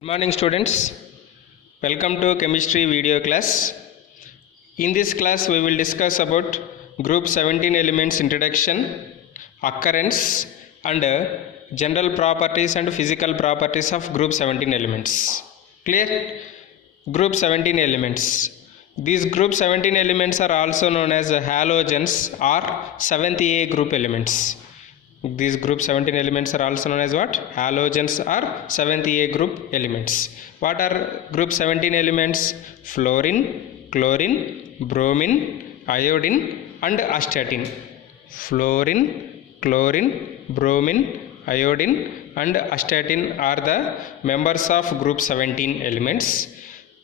Good morning students, welcome to chemistry video class. In this class we will discuss about group 17 elements introduction, occurrence and general properties and physical properties of group 17 elements. Clear? Group 17 elements. These group 17 elements are also known as halogens or 7th A group elements. These group 17 elements are also known as what? Halogens or 7th A group elements. What are group 17 elements? Fluorine, chlorine, bromine, iodine and astatine. Fluorine, chlorine, bromine, iodine and astatine are the members of group 17 elements.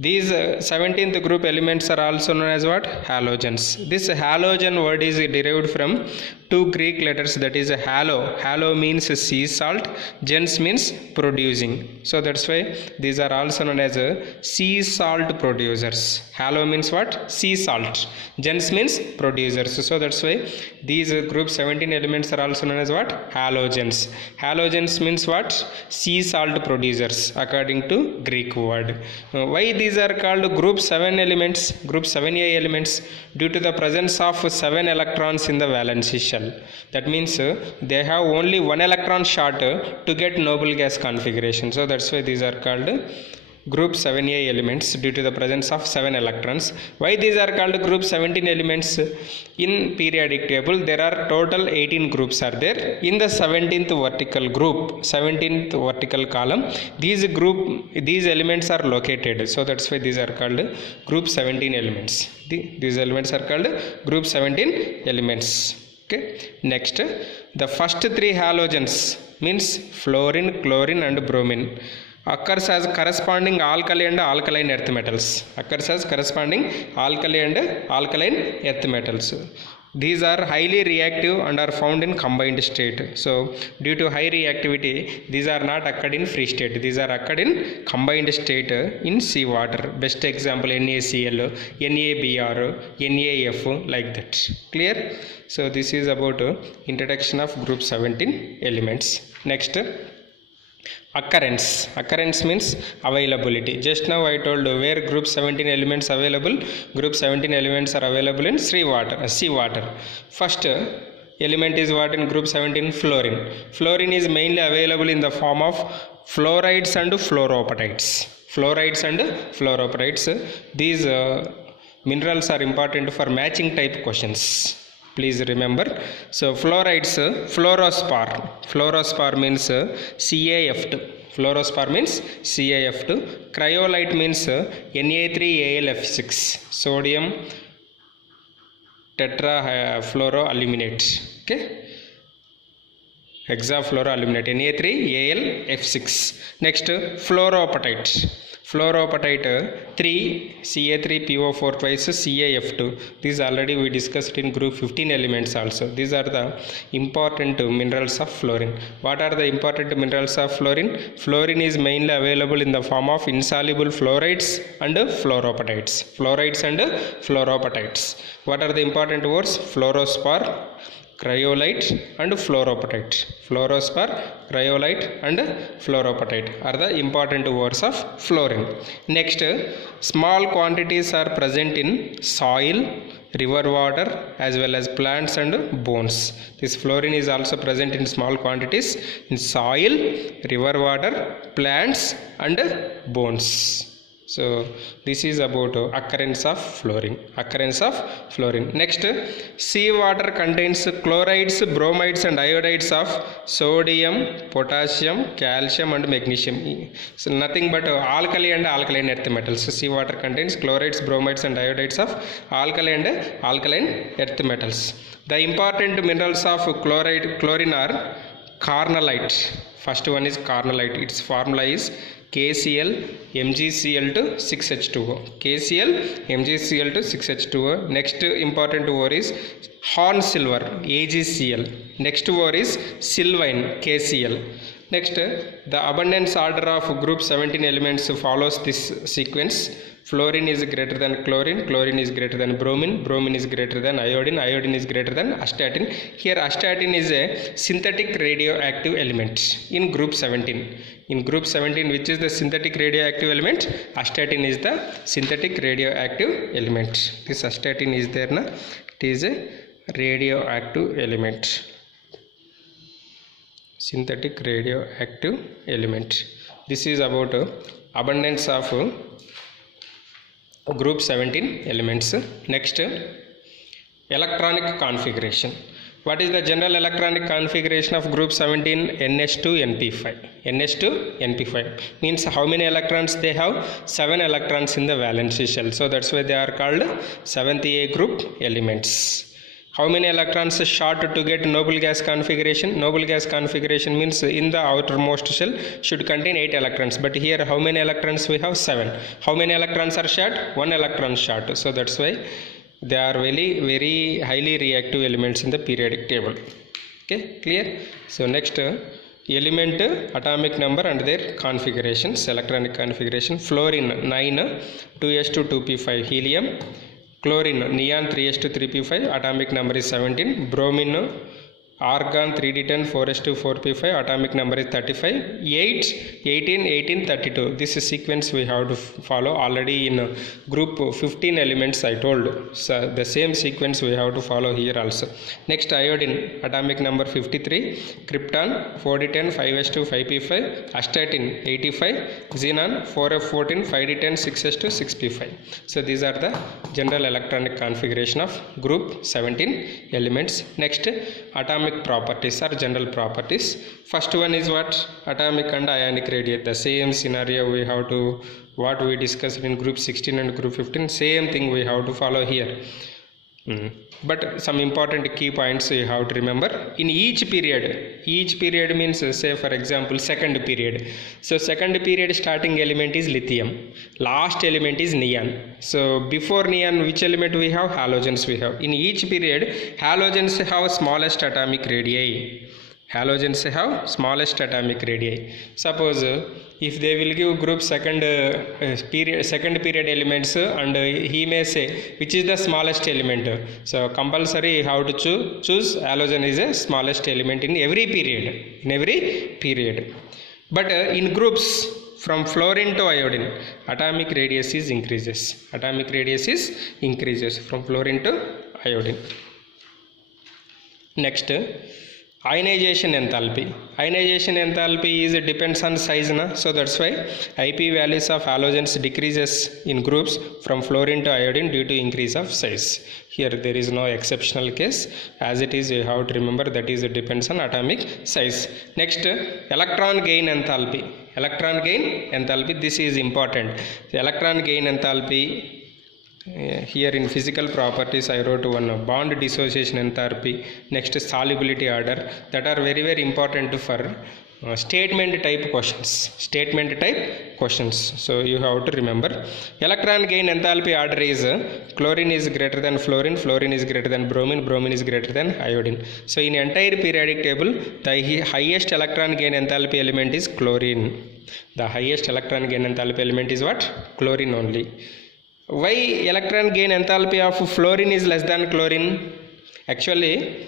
These 17th group elements are also known as what? Halogens. This halogen word is derived from two Greek letters, that is halo. Halo means sea salt, gens means producing. So that's why these are also known as sea salt producers. Halo means what? Sea salt. Gens means producers. So that's why these group 17 elements are also known as what? Halogens. Halogens means what? Sea salt producers according to Greek word. Why these are called group 7 elements, group 7A elements? Due to the presence of 7 electrons in the valence shell. That means they have only 1 electron short to get noble gas configuration. So that's why these are called group 7A elements due to the presence of 7 electrons. Why these are called group 17 elements? In periodic table there are total 18 groups are there. In the 17th vertical group, 17th vertical column, these elements are located. So that's why these are called group 17 elements. These elements are called group 17 elements. Okay. Next, the first three halogens means fluorine, chlorine and bromine occurs as corresponding alkali and alkaline earth metals. Occurs as corresponding alkali and alkaline earth metals. These are highly reactive and are found in combined state. So due to high reactivity, these are not occurred in free state. These are occurred in combined state in seawater. Best example NaCl, NaBr, NaF, like that. Clear? So this is about introduction of group 17 elements. Next, occurrence means availability. Just now I told where group 17 elements available. Group 17 elements are available in seawater. First element is what in group 17? Fluorine. Fluorine is mainly available in the form of fluorides and fluoropatites. These minerals are important for matching type questions. Please remember. So fluorides, fluorospar means CaF2. Fluorospar means CaF2. Cryolite means Na3Al(F6), sodium tetrafluoroaluminate. Okay, hexafluoroaluminate, Na3Al(F6). Next, fluoropatite 3 Ca3PO4 twice CaF2. These already we discussed in group 15 elements also. These are the important minerals of fluorine. What are the important minerals of fluorine? Fluorine is mainly available in the form of insoluble fluorides and fluoropatites. What are the important words? Fluorospar, cryolite and fluoropatite. Fluorospar, cryolite and fluoropatite are the important words of fluorine. Next, small quantities are present in soil, river water as well as plants and bones. This fluorine is also present in small quantities in soil, river water, plants and bones. So this is about occurrence of fluorine. Next, seawater contains chlorides, bromides and iodides of sodium, potassium, calcium and magnesium. So nothing but alkali and alkaline earth metals. Seawater contains chlorides, bromides and iodides of alkali and alkaline earth metals. The important minerals of chlorine are carnallite. First one is carnallite. Its formula is KCl MgCl to 6H2O. KCl MgCl to 6H2O. Next important word is horn silver, AgCl. Next word is sylvine, KCl. Next, the abundance order of group 17 elements follows this sequence. Fluorine is greater than chlorine, chlorine is greater than bromine, bromine is greater than iodine, iodine is greater than astatine. Here astatine is a synthetic radioactive element in group 17. In group 17, which is the synthetic radioactive element? Astatine is the synthetic radioactive element. This astatine is there, na? It is a radioactive element. Synthetic radioactive element. This is about abundance of group 17 elements. Next, electronic configuration. What is the general electronic configuration of group 17? NH2 NP5. NH2 NP5 means how many electrons they have? 7 electrons in the valency shell. So that's why they are called 7th A group elements. How many electrons are short to get noble gas configuration? Noble gas configuration means in the outermost shell should contain 8 electrons. But here how many electrons we have? 7. How many electrons are short? 1 electron short. So that's why they are very highly reactive elements in the periodic table. Okay, clear? So next, element, atomic number and their configurations, electronic configuration. Fluorine 9, 2s2 2p5. Helium, chlorine, neon 3s2 3p5, atomic number is 17. Bromine, argon 3d10 4s2 4p5, atomic number is 35. 8, 18, 18, 32. This is sequence we have to follow. Already in group 15 elements I told. So the same sequence we have to follow here also. Next, iodine, atomic number 53. Krypton 4d10 5s2 5p5, astatine 85. Xenon 4f14 5d10 6s2 6p5. So these are the general electronic configuration of group 17 elements. Next, atomic properties or general properties. First one is what? Atomic and ionic radii. The same scenario we have to what we discussed in group 16 and group 15. Same thing we have to follow here. But some important key points you have to remember. In each period means, say for example, second period. So second period starting element is lithium, last element is neon. So before neon, which element we have? Halogens we have. In each period, halogens have smallest atomic radii. Halogens have smallest atomic radii. Suppose if they will give group second period elements and he may say which is the smallest element. So compulsory how to choose halogen is a smallest element in every period. But in groups from fluorine to iodine, atomic radius is increases. From fluorine to iodine. Next, ionization enthalpy. Ionization enthalpy is depends on size, na? So that's why IP values of halogens decreases in groups from fluorine to iodine due to increase of size. Here there is no exceptional case. As it is, you have to remember that is depends on atomic size. Next, electron gain enthalpy. This is important. The electron gain enthalpy. Here in physical properties I wrote one bond dissociation enthalpy. Next, solubility order, that are very important for statement type questions. So you have to remember electron gain enthalpy order is chlorine is greater than fluorine, fluorine is greater than bromine, bromine is greater than iodine. So in entire periodic table, the highest electron gain enthalpy element is chlorine. The highest electron gain enthalpy element is what? Chlorine only. Why electron gain enthalpy of fluorine is less than chlorine? Actually,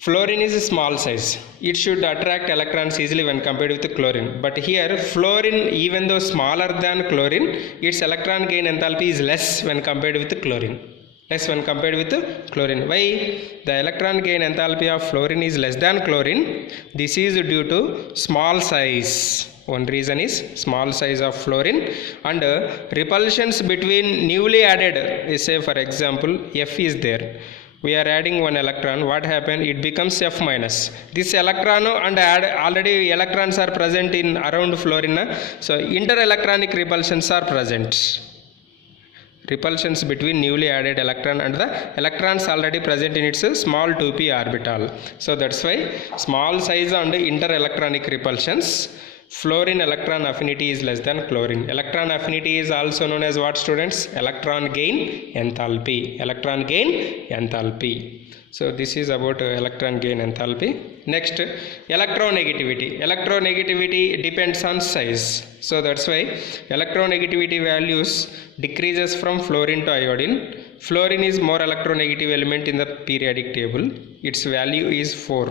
fluorine is a small size. It should attract electrons easily when compared with chlorine. But here, fluorine, even though smaller than chlorine, its electron gain enthalpy is less when compared with chlorine. Why? The electron gain enthalpy of fluorine is less than chlorine. This is due to small size. One reason is small size of fluorine and repulsions between newly added, say for example F is there. We are adding one electron. What happened? It becomes F minus. This electron and already electrons are present in around fluorine. So interelectronic repulsions are present. Repulsions between newly added electron and the electrons already present in its small 2p orbital. So that's why small size and interelectronic repulsions. Fluorine electron affinity is less than chlorine. Electron affinity is also known as what, students? Electron gain enthalpy. So this is about electron gain enthalpy. Next, electronegativity. Electronegativity depends on size. So that's why electronegativity values decreases from fluorine to iodine. Fluorine is more electronegative element in the periodic table. Its value is 4.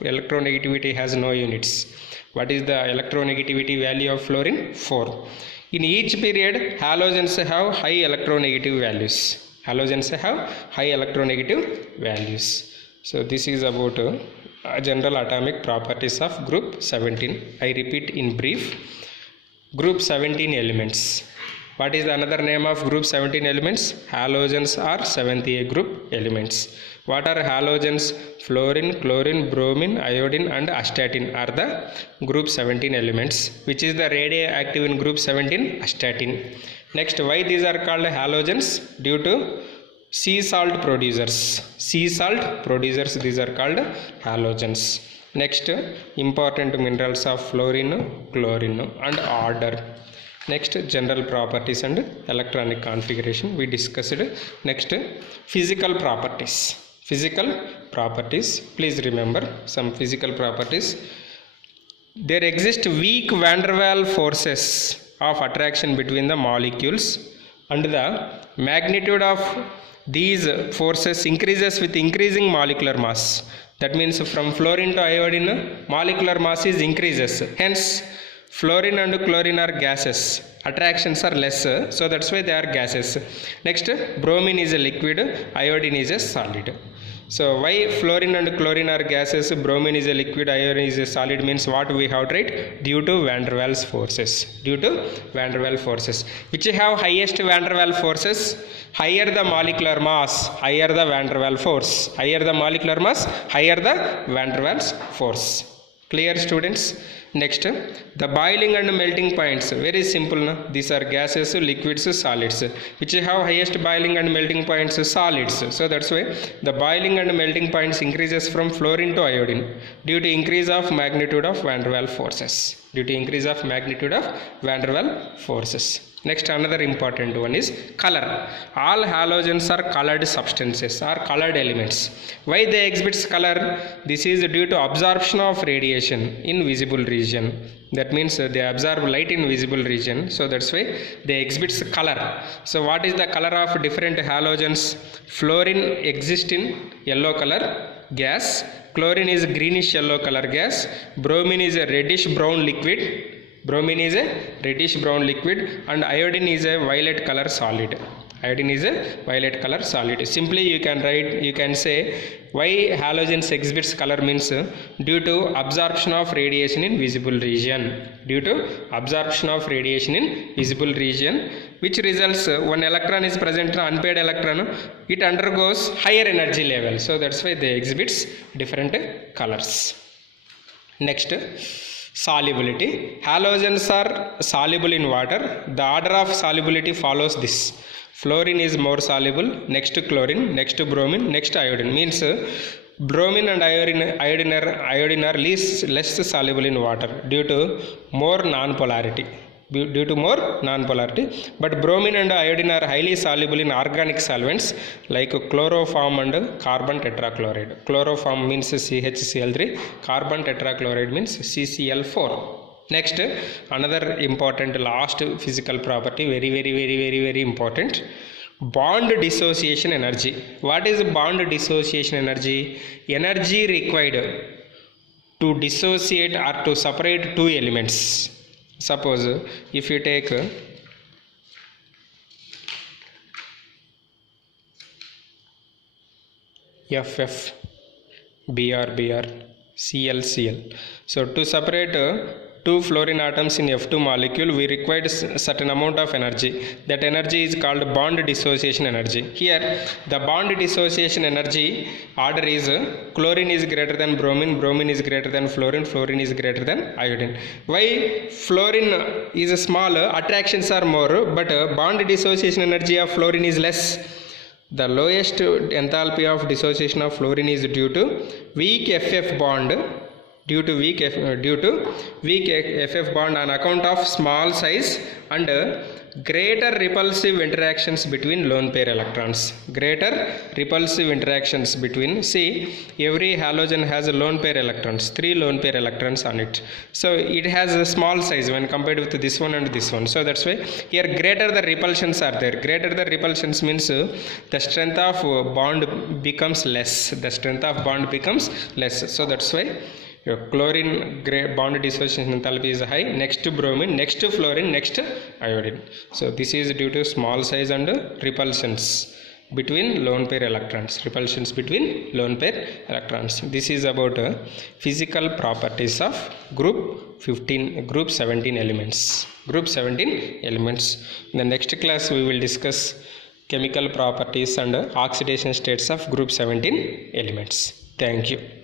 Electronegativity has no units. What is the electronegativity value of fluorine? 4. In each period, halogens have high electronegative values. Halogens have high electronegative values. So this is about general atomic properties of group 17. I repeat in brief. Group 17 elements. What is the another name of group 17 elements? Halogens are 7th A group elements. What are halogens? Fluorine, chlorine, bromine, iodine and astatine are the group 17 elements. Which is the radioactive in group 17? Astatine. Next, why these are called halogens? Due to sea salt producers. Sea salt producers, these are called halogens. Next, important minerals of fluorine, chlorine and order. Next, general properties and electronic configuration we discussed. Next, physical properties. Physical properties, please remember some physical properties. There exist weak van der Waals forces of attraction between the molecules, and the magnitude of these forces increases with increasing molecular mass. That means from fluorine to iodine, molecular mass is increases. Hence, fluorine and chlorine are gases. Attractions are less, so that's why they are gases. Next, bromine is a liquid, iodine is a solid. So why fluorine and chlorine are gases, bromine is a liquid, iodine is a solid means what we have to write? Due to van der Waals forces. Due to van der Waals forces. Which have highest van der Waals forces? Higher the molecular mass, higher the van der Waals force. Higher the molecular mass, higher the van der Waals force. Clear, students? Next, the boiling and melting points. Very simple. No? These are gases, liquids, solids. Which have highest boiling and melting points? Solids. So that's why the boiling and melting points increases from fluorine to iodine due to increase of magnitude of van der Waals forces. Due to increase of magnitude of van der Waals forces. Next, another important one is color. All halogens are colored substances or colored elements. Why they exhibit color? This is due to absorption of radiation in visible region. That means they absorb light in visible region. So that's why they exhibit color. So what is the color of different halogens? Fluorine exists in yellow color gas. Chlorine is greenish yellow color gas. Bromine is a reddish brown liquid. Bromine is a reddish brown liquid and iodine is a violet color solid. Iodine is a violet color solid. Simply you can say why halogens exhibits color means due to absorption of radiation in visible region. Due to absorption of radiation in visible region, which results when electron is present, unpaired electron, it undergoes higher energy level. So that's why they exhibits different colors. Next, solubility. Halogens are soluble in water. The order of solubility follows this. Fluorine is more soluble, next to chlorine, next to bromine, next to iodine. Means bromine and iodine are less soluble in water due to more non-polarity. But bromine and iodine are highly soluble in organic solvents like chloroform and carbon tetrachloride. Chloroform means CHCl3, carbon tetrachloride means CCl4. Next, another important last physical property, very important, bond dissociation energy. What is bond dissociation energy? Energy required to dissociate or to separate two elements. Suppose if you take FF, BR, CL. So to separate two fluorine atoms in F2 molecule, we require certain amount of energy. That energy is called bond dissociation energy. Here, the bond dissociation energy order is chlorine is greater than bromine, bromine is greater than fluorine, fluorine is greater than iodine. Why fluorine is small, attractions are more, but bond dissociation energy of fluorine is less. The lowest enthalpy of dissociation of fluorine is due to weak FF bond. Due to weak FF bond on account of small size and greater repulsive interactions between lone pair electrons. Greater repulsive interactions between, see, every halogen has a lone pair electrons, 3 lone pair electrons on it. So it has a small size when compared with this one and this one. So that's why here greater the repulsions are there. Greater the repulsions means the strength of bond becomes less. The strength of bond becomes less. So that's why chlorine bond dissociation enthalpy is high, next bromine, next fluorine, next iodine. So this is due to small size and repulsions between lone pair electrons, repulsions between lone pair electrons. This is about physical properties of group 17 elements. Group 17 elements. In the next class we will discuss chemical properties and oxidation states of group 17 elements. Thank you.